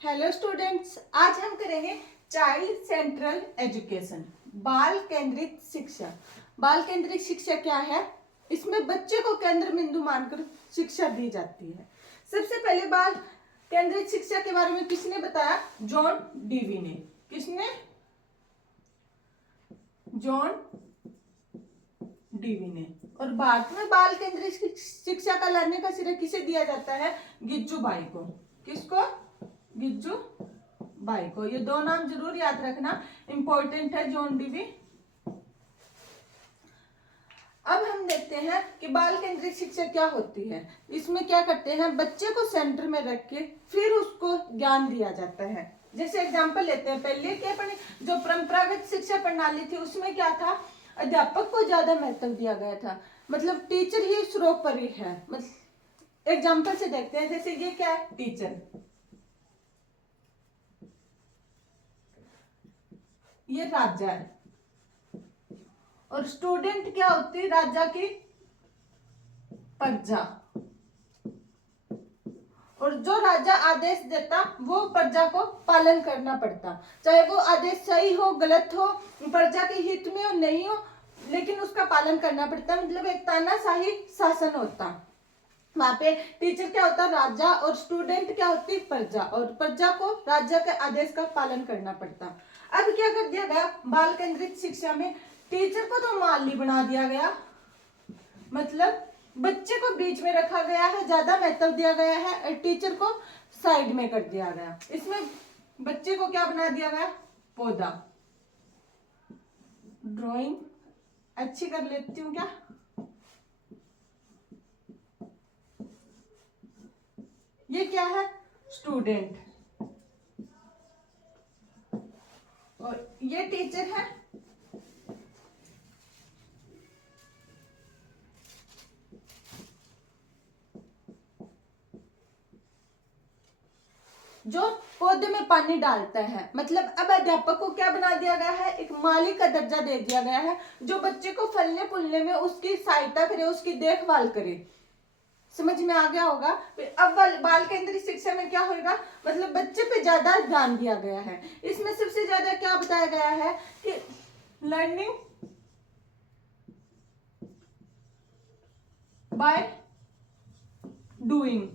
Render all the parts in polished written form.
Hello students, आज हम करेंगे चाइल्ड सेंट्रल एजुकेशन, बाल केंद्रित शिक्षा। बाल केंद्रित शिक्षा क्या है? इसमें बच्चे को केंद्र बिंदु मानकर शिक्षा दी जाती है। सबसे पहले बाल केंद्रित शिक्षा के बारे में किसने बताया? जॉन डीवी ने। किसने? जॉन डीवी ने। और भारत में बाल केंद्रित शिक्षा का लाने का श्रेय किसे दिया जाता है? गिज्जू बाई को। किसको? गिज्जू बाई को। ये दो नाम जरूर याद रखना, इंपॉर्टेंट है, जॉन डीवी। अब हम देखते हैं कि बाल केंद्रित शिक्षा क्या होती है। इसमें क्या करते हैं? बच्चे को सेंटर में रख के फिर उसको ज्ञान दिया जाता है। जैसे एग्जांपल लेते हैं, पहले के अपनी जो परंपरागत शिक्षा प्रणाली थी उसमें क्या था? अध्यापक को ज्यादा महत्व दिया गया था, मतलब टीचर ही सर्वोपरि है। मतलब एग्जाम्पल से देखते हैं, जैसे ये क्या है? टीचर। ये राजा है और स्टूडेंट क्या होती है? राजा की प्रजा। और जो राजा आदेश देता वो प्रजा को पालन करना पड़ता, चाहे वो आदेश सही हो गलत हो, प्रजा के हित में हो नहीं हो, लेकिन उसका पालन करना पड़ता। मतलब एक तानाशाही शासन होता। वहां पे टीचर क्या होता? राजा। और स्टूडेंट क्या होती? प्रजा। और प्रजा को राजा के आदेश का पालन करना पड़ता। अब क्या कर दिया गया बाल केंद्रित शिक्षा में? टीचर को तो माली बना दिया गया, मतलब बच्चे को बीच में रखा गया है, ज्यादा महत्व दिया गया है, और टीचर को साइड में कर दिया गया। इसमें बच्चे को क्या बना दिया गया? पौधा। ड्राइंग अच्छी कर लेती हूँ क्या? ये क्या है? स्टूडेंट। और ये टीचर है। जो पौधे में पानी डालता है। मतलब अब अध्यापक को क्या बना दिया गया है? एक माली का दर्जा दे दिया गया है, जो बच्चे को फलने फूलने में उसकी सहायता करे, उसकी देखभाल करे। समझ में आ गया होगा? अब बाल केंद्रित शिक्षा में क्या होगा? मतलब बच्चे पे ज्यादा ध्यान दिया गया है। इसमें सबसे ज्यादा क्या बताया गया है कि लर्निंग बाय डूइंग,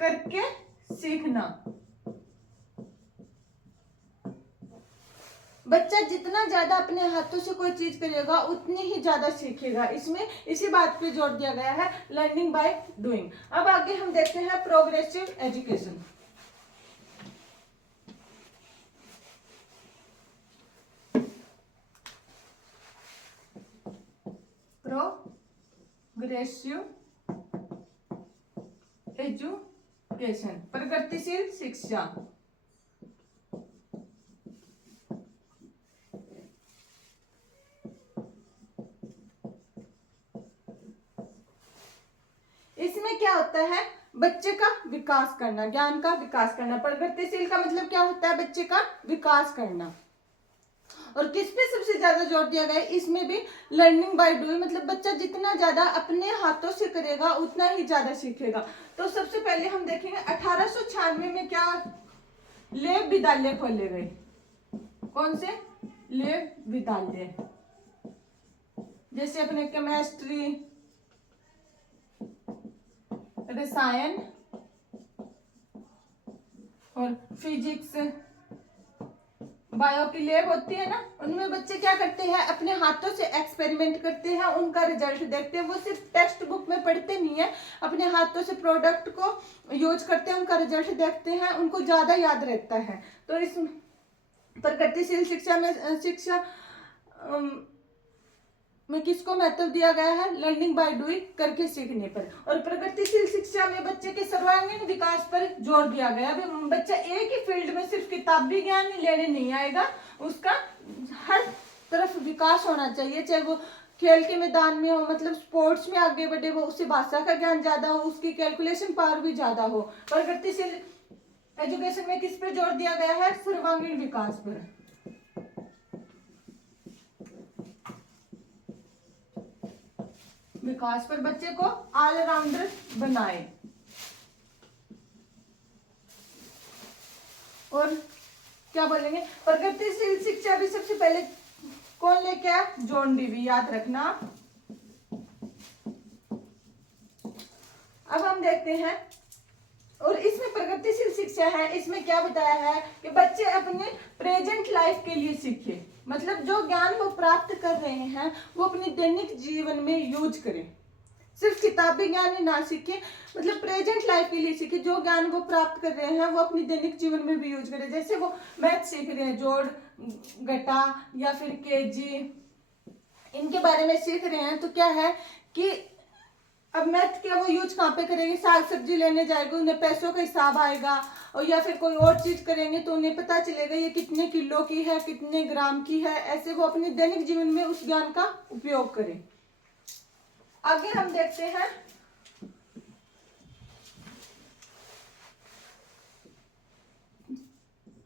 करके सीखना। बच्चा जितना ज्यादा अपने हाथों से कोई चीज करेगा उतनी ही ज्यादा सीखेगा। इसमें इसी बात पे जोर दिया गया है, लर्निंग बाय डूइंग। अब आगे हम देखते हैं प्रोग्रेसिव एजुकेशन। प्रोग्रेसिव एजुकेशन, प्रगतिशील शिक्षा। इसमें क्या होता है? बच्चे का विकास करना, ज्ञान का विकास करना। प्रगतिशील का मतलब क्या होता है? बच्चे का विकास करना। और किस पे सबसे ज्यादा जोर दिया गया है? इसमें भी लर्निंग बाय डूइंग, मतलब बच्चा जितना ज्यादा अपने हाथों से करेगा उतना ही ज्यादा सीखेगा। तो सबसे पहले हम देखेंगे 1896 में क्या लेव विद्यालय खोले गए। कौन से? लेव विद्यालय। जैसे अपने केमिस्ट्री, रसायन और फिजिक्स, बायो की लैब होती है ना, उनमें बच्चे क्या करते हैं? अपने हाथों से एक्सपेरिमेंट करते हैं, उनका रिजल्ट देखते हैं। वो सिर्फ टेक्स्ट बुक में पढ़ते नहीं है, अपने हाथों से प्रोडक्ट को यूज करते हैं, उनका रिजल्ट देखते हैं, उनको ज्यादा याद रहता है। तो इस प्रगतिशील शिक्षा में किसको महत्व दिया गया है? लर्निंग बाय डूइंग, करके सीखने पर। और प्रगतिशील शिक्षा में बच्चे के सर्वांगीण विकास पर जोर दिया गया। अभी बच्चा एक ही फील्ड में सिर्फ किताबी ज्ञान लेने नहीं आएगा, उसका हर तरफ विकास होना चाहिए। चाहे वो खेल के मैदान में हो, मतलब स्पोर्ट्स में आगे बढ़े, वो उसे भाषा का ज्ञान ज्यादा हो, उसकी कैलकुलेशन पावर भी ज्यादा हो। प्रगतिशील एजुकेशन में किस पर जोर दिया गया है? सर्वांगीण विकास पर। विकास पर बच्चे को ऑलराउंडर बनाए। और क्या बोलेंगे, प्रगतिशील शिक्षा भी सबसे पहले कौन लेके आया, जॉन डीवी, याद रखना। अब हम देखते हैं, और इसमें प्रगतिशील शिक्षा है, इसमें क्या बताया है कि बच्चे अपने प्रेजेंट लाइफ के लिए सीखे, मतलब जो ज्ञान वो प्राप्त कर रहे हैं वो अपने दैनिक जीवन में यूज करें, सिर्फ किताबी ज्ञान ही ना सीखे, मतलब प्रेजेंट लाइफ के लिए सीखे, जो ज्ञान वो प्राप्त कर रहे हैं वो अपनी दैनिक जीवन में भी यूज करें। जैसे वो मैथ सीख रहे हैं, जोड़ घटा या फिर केजी, इनके बारे में सीख रहे हैं, तो क्या है कि अब मैथ के वो यूज कहाँ पे करेंगे, साग सब्जी लेने जाएंगे, उन्हें पैसों का हिसाब आएगा, और या फिर कोई और चीज करेंगे तो उन्हें पता चलेगा ये कितने किलो की है, कितने ग्राम की है, ऐसे वो अपने दैनिक जीवन में उस ज्ञान का उपयोग करें। आगे हम देखते हैं,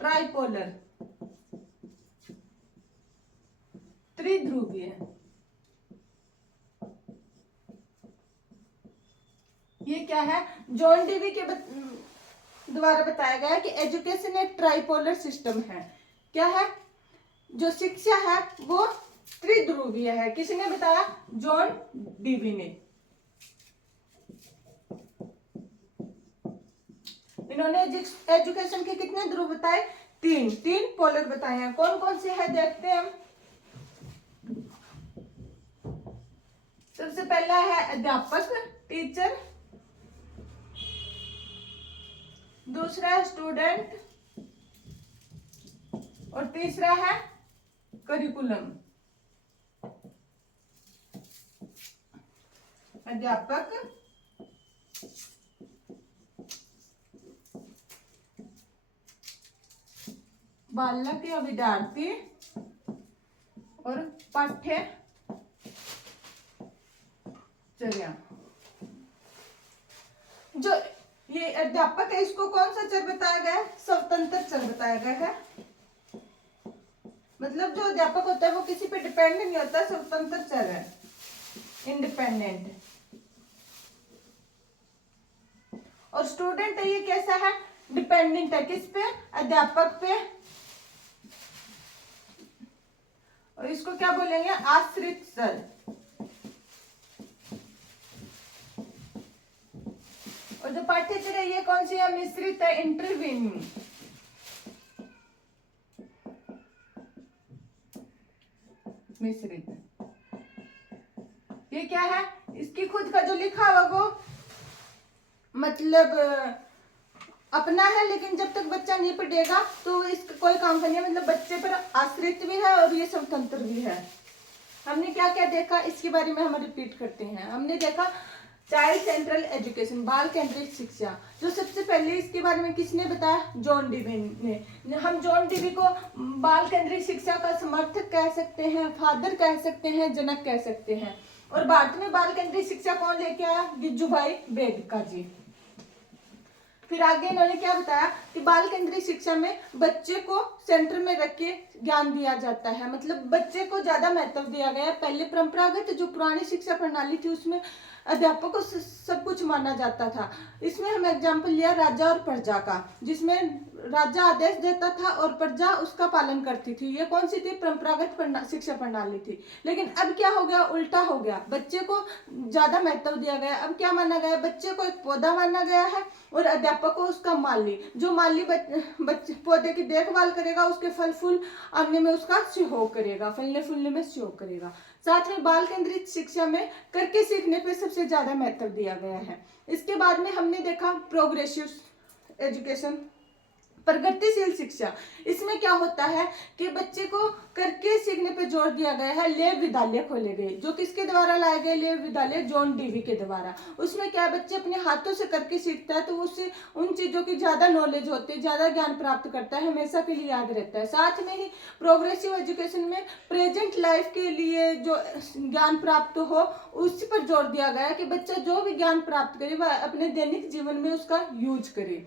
ट्राइपोलर, त्रिध्रुवीय, ये क्या है, जॉन डीवी के द्वारा बताया गया है कि एजुकेशन एक ट्राइपोलर सिस्टम है। क्या है, जो शिक्षा है वो त्रिध्रुवीय है। किसने बताया, जॉन डीवी ने। इन्होंने एजुकेशन के कितने ध्रुव बताए, तीन पोलर बताए हैं। कौन कौन से है देखते हैं हम। सबसे पहला है अध्यापक, टीचर, दूसरा है स्टूडेंट, और तीसरा है करिकुलम। अध्यापक, बालक या विद्यार्थी, और पाठ्यचर्या। जो ये अध्यापक है इसको कौन सा चर बताया गया है, स्वतंत्र चर बताया गया है। मतलब जो अध्यापक होता है वो किसी पे डिपेंड नहीं होता, स्वतंत्र चर है, इंडिपेंडेंट। और स्टूडेंट है, ये कैसा है, डिपेंडेंट है, किस पे, अध्यापक पे। और इसको क्या बोलेंगे, आश्रित चर। और जो पाठ्यचर्या है ये कौन सी है, मिश्रित है, इंटरवीनिंग। मिश्रित, ये क्या है, इसकी खुद का जो लिखा हुआ वो मतलब अपना है, लेकिन जब तक बच्चा नहीं पढ़ेगा तो इसका कोई काम का नहीं है, मतलब बच्चे पर आश्रित भी है और ये स्वतंत्र भी है। हमने क्या क्या देखा, इसके बारे में हम रिपीट करते हैं। हमने देखा चाइल्ड सेंट्रल एजुकेशन, बाल केंद्रित शिक्षा, जो सबसे पहले इसके बारे में किसने बताया, जॉन डीवी ने। हम जॉन डीवी को बाल केंद्रित शिक्षा का समर्थक कह सकते हैं, फादर कह सकते हैं, जनक कह सकते हैं। और भारत में बाल केंद्रित शिक्षा कौन लेके आया, गिज्जूभाई बेदका जी। फिर आगे इन्होंने क्या बताया कि बाल केंद्रित शिक्षा में बच्चे को सेंटर में रख के ज्ञान दिया जाता है, मतलब बच्चे को ज्यादा महत्व दिया गया है। पहले परंपरागत जो पुरानी शिक्षा प्रणाली थी उसमें अध्यापक को सब कुछ माना जाता था। इसमें हम एग्जाम्पल लिया राजा और प्रजा का, जिसमें राजा आदेश देता था और प्रजा उसका पालन करती थी। ये कौन सी थी, परंपरागत शिक्षा प्रणाली थी। लेकिन अब क्या हो गया, उल्टा हो गया, बच्चे को ज्यादा महत्व दिया गया। अब क्या माना गया, बच्चे को एक पौधा माना गया है और अध्यापक को उसका माली। जो माली बच्चे पौधे की देखभाल करेगा, उसके फल फूल आने में उसका सहयोग करेगा, फलने फूलने में सहयोग करेगा। साथ में बाल केंद्रित शिक्षा में करके सीखने पे सबसे ज्यादा महत्व दिया गया है। इसके बाद में हमने देखा प्रोग्रेसिव एजुकेशन, प्रगतिशील शिक्षा। इसमें क्या होता है कि बच्चे को करके सीखने पे जोर दिया गया है। लेव विद्यालय खोले गए, जो किसके द्वारा लाए गए, लेव विद्यालय जॉन डीवी के द्वारा। उसमें क्या बच्चे अपने हाथों से करके सीखता है, तो उससे उन चीजों की ज्यादा नॉलेज होती है, ज्यादा ज्ञान प्राप्त करता है, हमेशा के लिए याद रहता है। साथ में ही प्रोग्रेसिव एजुकेशन में प्रेजेंट लाइफ के लिए जो ज्ञान प्राप्त हो उस पर जोर दिया गया है कि बच्चा जो भी ज्ञान प्राप्त करे वह अपने दैनिक जीवन में उसका यूज करे।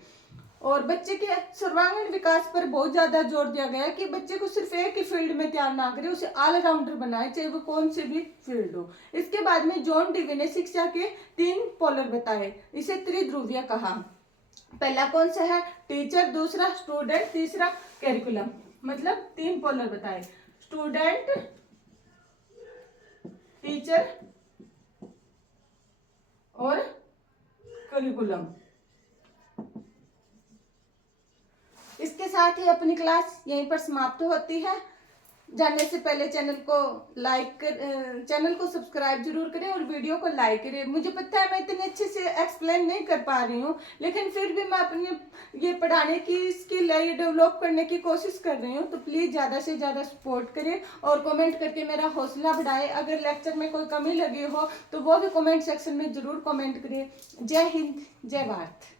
और बच्चे के सर्वांगीण विकास पर बहुत ज्यादा जोर दिया गया है कि बच्चे को सिर्फ एक ही फील्ड में तैयार ना करे, उसे ऑलराउंडर बनाए, चाहे वो कौन से भी फील्ड हो। इसके बाद में जॉन डीवी ने शिक्षा के 3 पोलर बताए, इसे त्रिध्रुवीय कहा। पहला कौन सा है, टीचर, दूसरा स्टूडेंट, तीसरा करिकुलम। मतलब 3 पोलर बताए, स्टूडेंट, टीचर और करिकुलम। इसके साथ ही अपनी क्लास यहीं पर समाप्त होती है। जाने से पहले चैनल को सब्सक्राइब जरूर करें और वीडियो को लाइक करें। मुझे पता है मैं इतने अच्छे से एक्सप्लेन नहीं कर पा रही हूँ, लेकिन फिर भी मैं अपनी ये पढ़ाने की स्किल है, ये डेवलप करने की कोशिश कर रही हूँ। तो प्लीज़ ज़्यादा से ज़्यादा सपोर्ट करें और कमेंट करके मेरा हौसला बढ़ाएं। अगर लेक्चर में कोई कमी लगी हो तो वो भी कमेंट सेक्शन में ज़रूर कमेंट करें। जय हिंद, जय भारत।